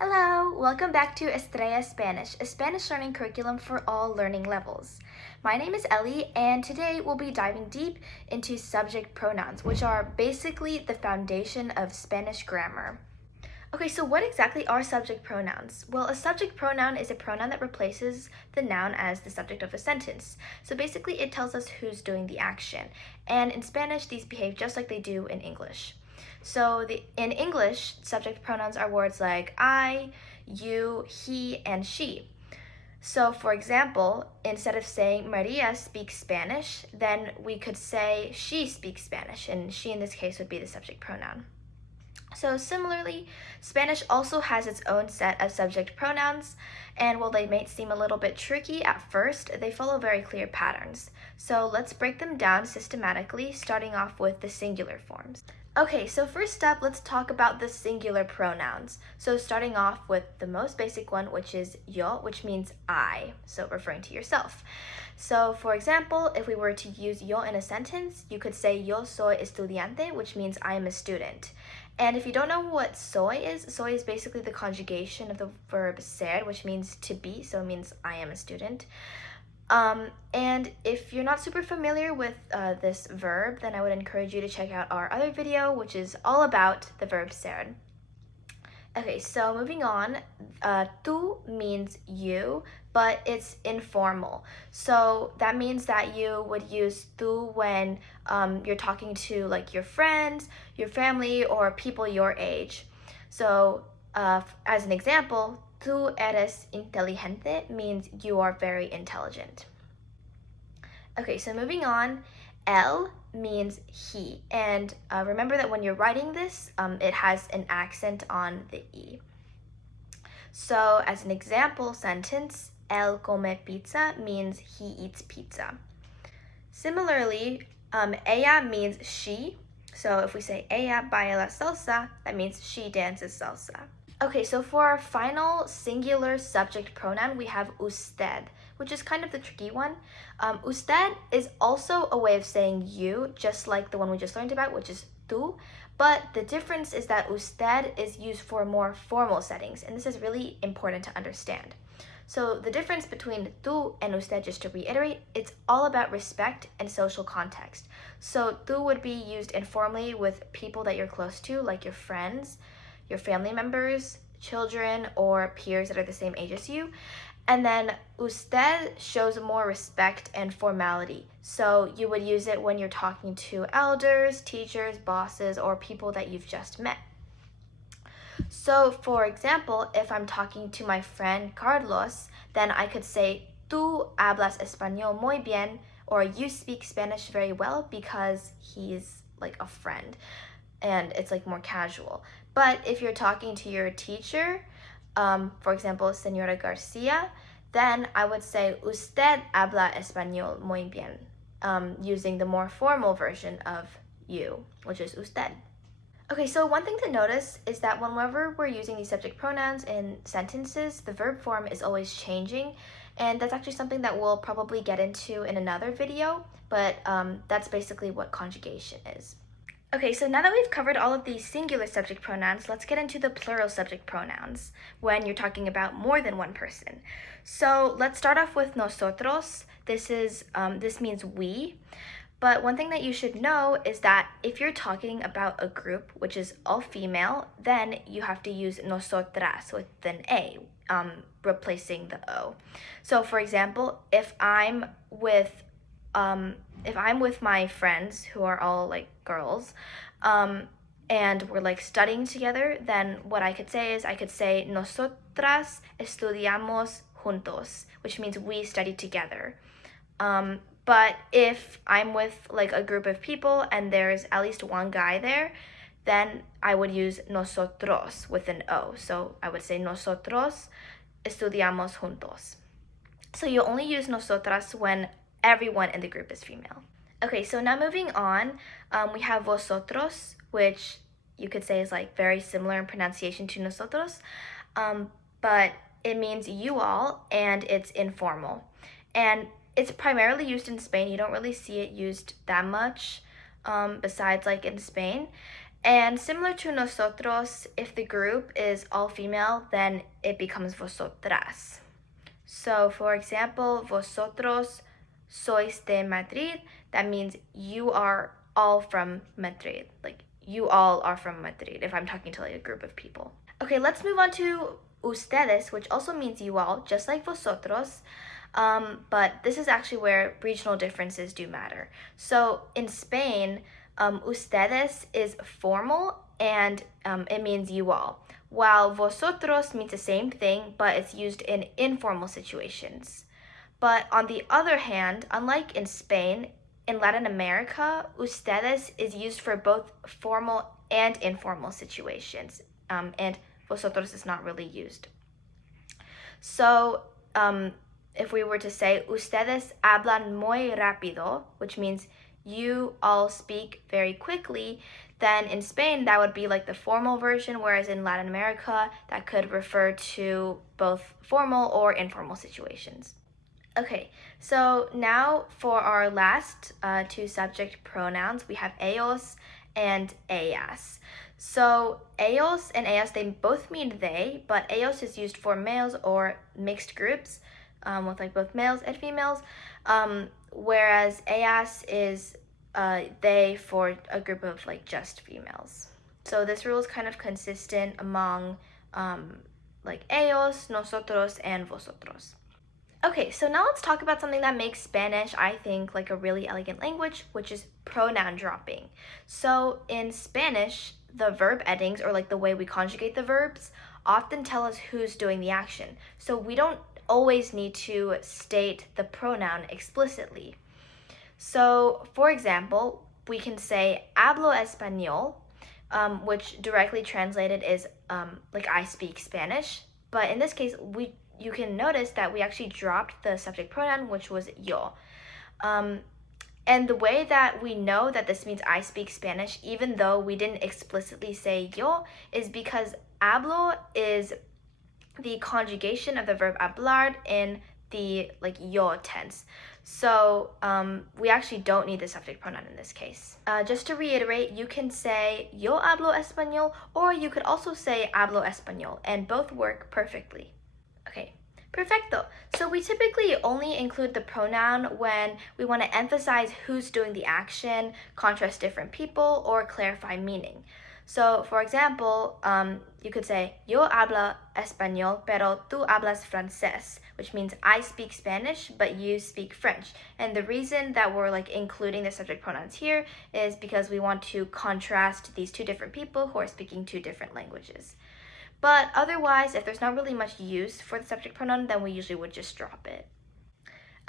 Hello, welcome back to Estrella Spanish, a Spanish learning curriculum for all learning levels. My name is Ellie, and today we'll be diving deep into subject pronouns, which are basically the foundation of Spanish grammar. Okay, so what exactly are subject pronouns? Well, a subject pronoun is a pronoun that replaces the noun as the subject of a sentence. So basically, it tells us who's doing the action. And in Spanish, these behave just like they do in English. So in English, subject pronouns are words like I, you, he, and she. So for example, instead of saying Maria speaks Spanish, then we could say she speaks Spanish, and she in this case would be the subject pronoun. So similarly, Spanish also has its own set of subject pronouns, and while they may seem a little bit tricky at first, they follow very clear patterns. So let's break them down systematically, starting off with the singular forms. Okay, so first up, let's talk about the singular pronouns. So starting off with the most basic one, which is yo, which means I, so referring to yourself. So for example, if we were to use yo in a sentence, you could say yo soy estudiante, which means I am a student. And if you don't know what soy is basically the conjugation of the verb ser, which means to be, so it means I am a student. And if you're not super familiar with this verb, then I would encourage you to check out our other video, which is all about the verb ser. Okay, so moving on, tú means you, but it's informal. So that means that you would use tú when you're talking to like your friends, your family, or people your age. So as an example, tú eres inteligente means you are very intelligent. Okay, so moving on, él means he. And remember that when you're writing this, it has an accent on the E. So as an example sentence, él come pizza means he eats pizza. Similarly, ella means she. So if we say ella baila salsa, that means she dances salsa. Okay, so for our final singular subject pronoun, we have usted, which is kind of the tricky one. Usted is also a way of saying you, just like the one we just learned about, which is tú, but the difference is that usted is used for more formal settings, and this is really important to understand. So the difference between tú and usted, just to reiterate, it's all about respect and social context. So tú would be used informally with people that you're close to, like your friends, your family members, children, or peers that are the same age as you. And then usted shows more respect and formality. So you would use it when you're talking to elders, teachers, bosses, or people that you've just met. So for example, if I'm talking to my friend Carlos, then I could say, tú hablas español muy bien, or you speak Spanish very well, because he's like a friend and it's like more casual. But if you're talking to your teacher, for example, Señora Garcia, then I would say, usted habla español muy bien, using the more formal version of you, which is usted. Okay, so one thing to notice is that whenever we're using these subject pronouns in sentences, the verb form is always changing, and that's actually something that we'll probably get into in another video, but that's basically what conjugation is. Okay, so now that we've covered all of these singular subject pronouns, let's get into the plural subject pronouns when you're talking about more than one person. So let's start off with nosotros. This means we. But one thing that you should know is that if you're talking about a group which is all female, then you have to use nosotras with an A, replacing the O. So for example, if I'm with my friends who are all like girls, and we're like studying together, then what I could say is nosotras estudiamos juntos, which means we study together. But if I'm with like a group of people and there's at least one guy there, then I would use nosotros with an O. So I would say nosotros estudiamos juntos. So you only use nosotras when everyone in the group is female. Okay, so now moving on, we have vosotros, which you could say is like very similar in pronunciation to nosotros, but it means you all, and it's informal. And it's primarily used in Spain. You don't really see it used that much, besides like in Spain. And similar to nosotros, if the group is all female, then it becomes vosotras. So, for example, vosotros sois de Madrid. That means you are all from Madrid. Like, you all are from Madrid if I'm talking to like a group of people. Okay, let's move on to ustedes, which also means you all, just like vosotros. But this is actually where regional differences do matter. So in Spain, ustedes is formal and it means you all, while vosotros means the same thing, but it's used in informal situations. But on the other hand, unlike in Spain, in Latin America, ustedes is used for both formal and informal situations, and vosotros is not really used. So, if we were to say, ustedes hablan muy rápido, which means you all speak very quickly, then in Spain that would be like the formal version, whereas in Latin America that could refer to both formal or informal situations. Okay, so now for our last two subject pronouns, we have ellos and ellas. So ellos and ellas, they both mean they, but ellos is used for males or mixed groups with like both males and females, whereas ellas is they for a group of like just females. So this rule is kind of consistent among like ellos, nosotros, and vosotros. Okay, so now let's talk about something that makes Spanish, I think, like a really elegant language, which is pronoun dropping. So in Spanish, the verb endings, or like the way we conjugate the verbs, often tell us who's doing the action. So we don't always need to state the pronoun explicitly. So, for example, we can say hablo español, which directly translated is like I speak Spanish. But in this case, you can notice that we actually dropped the subject pronoun, which was yo. And the way that we know that this means I speak Spanish, even though we didn't explicitly say yo, is because hablo is the conjugation of the verb hablar in the like yo tense. So we actually don't need the subject pronoun in this case. Just to reiterate, you can say yo hablo español, or you could also say hablo español, and both work perfectly. Okay, perfecto. So we typically only include the pronoun when we want to emphasize who's doing the action, contrast different people, or clarify meaning. So, for example, you could say, yo hablo español, pero tú hablas francés, which means I speak Spanish, but you speak French. And the reason that we're like including the subject pronouns here is because we want to contrast these two different people who are speaking two different languages. But otherwise, if there's not really much use for the subject pronoun, then we usually would just drop it.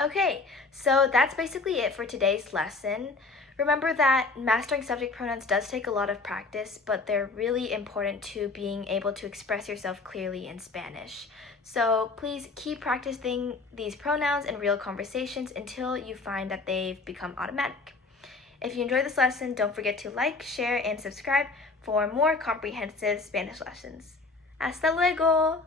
Okay, so that's basically it for today's lesson. Remember that mastering subject pronouns does take a lot of practice, but they're really important to being able to express yourself clearly in Spanish. So please keep practicing these pronouns in real conversations until you find that they've become automatic. If you enjoyed this lesson, don't forget to like, share, and subscribe for more comprehensive Spanish lessons. ¡Hasta luego!